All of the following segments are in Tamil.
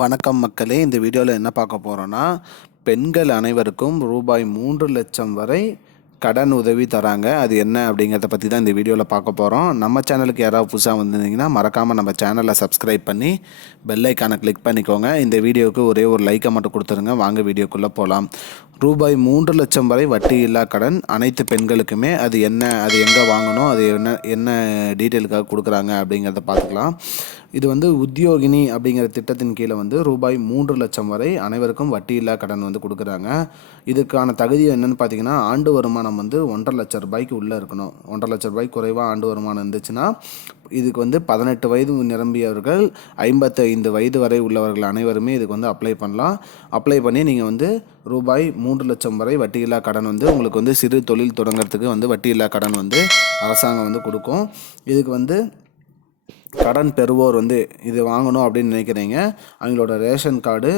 வணக்கம் மக்களே, இந்த வீடியோவில் என்ன பார்க்க போகிறோன்னா, பெண்கள் அனைவருக்கும் ரூபாய் 3,00,000 வரை கடன் உதவி தராங்க. அது என்ன அப்படிங்கிறத பற்றி தான் இந்த வீடியோவில் பார்க்க போகிறோம். நம்ம சேனலுக்கு யாராவது புதுசாக வந்திருந்தீங்கன்னா மறக்காமல் நம்ம சேனலை சப்ஸ்கிரைப் பண்ணி பெல் ஐக்கானை கிளிக் பண்ணிக்கோங்க. இந்த வீடியோவுக்கு ஒரே ஒரு லைக்கை மட்டும் கொடுத்துருங்க. வாங்க வீடியோக்குள்ளே போகலாம். ரூபாய் 3,00,000 வரை வட்டி இல்லா கடன் அனைத்து பெண்களுக்குமே. அது என்ன, அது எங்கே வாங்கணும், அது என்ன டீட்டெயிலுக்காக கொடுக்குறாங்க அப்படிங்கிறத பார்த்துக்கலாம். இது உத்தியோகினி அப்படிங்கிற திட்டத்தின் கீழே ரூபாய் 3,00,000 வரை அனைவருக்கும் வட்டி இல்லா கடன் கொடுக்குறாங்க. இதுக்கான தகுதி என்னென்னு பார்த்தீங்கன்னா, ஆண்டு வருமானம் 1,50,000 ரூபாய்க்கு உள்ளே இருக்கணும். 1,50,000 ரூபாய்க்கு குறைவாக ஆண்டு வருமானம் இருந்துச்சுன்னா இதுக்கு 18 வயது நிரம்பியவர்கள் 55 வயது வரை உள்ளவர்கள் அனைவருமே இதுக்கு அப்ளை பண்ணலாம். அப்ளை பண்ணி நீங்கள் ரூபாய் 3,00,000 வரை வட்டியில்லா கடன் உங்களுக்கு சிறு தொழில் தொடங்கிறதுக்கு வட்டியில்லா கடன் அரசாங்கம் கொடுக்கும். இதுக்கு கடன் பெறுவோர் இது வாங்கணும் அப்படின்னு நினைக்கிறீங்க. அவங்களோட ரேஷன் கார்டு,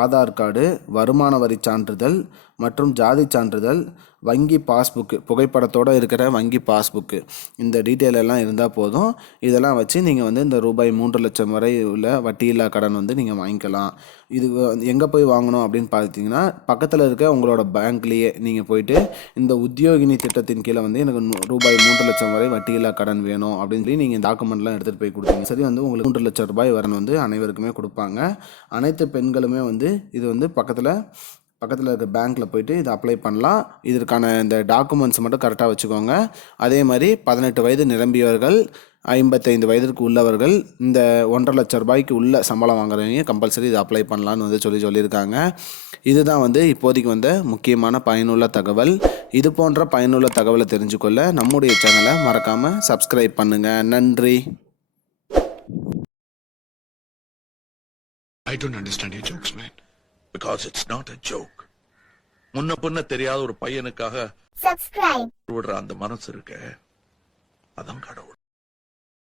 ஆதார் கார்டு, வருமான வரி சான்றிதழ் மற்றும் ஜாதி சான்றிதழ், வங்கி பாஸ்புக்கு, புகைப்படத்தோடு இருக்கிற வங்கி பாஸ்புக்கு, இந்த டீட்டெயில் எல்லாம் இருந்தால் போதும். இதெல்லாம் வச்சு நீங்கள் இந்த ரூபாய் 3,00,000 வரை உள்ள வட்டியில்லா கடன் நீங்கள் வாங்கிக்கலாம். இது எங்கே போய் வாங்கணும் அப்படின்னு பார்த்தீங்கன்னா, பக்கத்தில் இருக்க உங்களோட பேங்க்லேயே நீங்கள் போயிட்டு இந்த உத்தியோகினி திட்டத்தின் கீழே எனக்கு ரூபாய் 3,00,000 வரை வட்டியில்லா கடன் வேணும் அப்படின்னு சொல்லி நீங்கள் டாக்குமெண்ட்லாம் எடுத்துகிட்டு போய் கொடுப்பீங்க. சரி, உங்களுக்கு 3,00,000 ரூபாய் வரணும் அனைவருக்குமே கொடுப்பாங்க. அனைத்து பெண்களுமே இது பக்கத்தில் இருக்க பேங்க்கில் போய்ட்டு இதை அப்ளை பண்ணலாம். இதற்கான இந்த டாக்குமெண்ட்ஸ் மட்டும் கரெக்டாக வச்சுக்கோங்க. அதே மாதிரி 18 வயது நிரம்பியவர்கள், 55 வயதிற்கு உள்ளவர்கள், இந்த 1,50,000 ரூபாய்க்கு உள்ள சம்பளம் வாங்குறவங்க கம்பல்சரி இதை அப்ளை பண்ணலான்னு சொல்லியிருக்காங்க. இதுதான் இப்போதைக்கு முக்கியமான பயனுள்ள தகவல். இது போன்ற பயனுள்ள தகவலை தெரிஞ்சுக்கொள்ள நம்முடைய சேனலை மறக்காமல் சப்ஸ்கிரைப் பண்ணுங்கள். நன்றி. I don't understand your jokes, man. Because it's not a joke. முன்ன பின்ன தெரியாத ஒரு பையனுக்காக விடுற அந்த மனசு இருக்க, அதான் கடவுள்.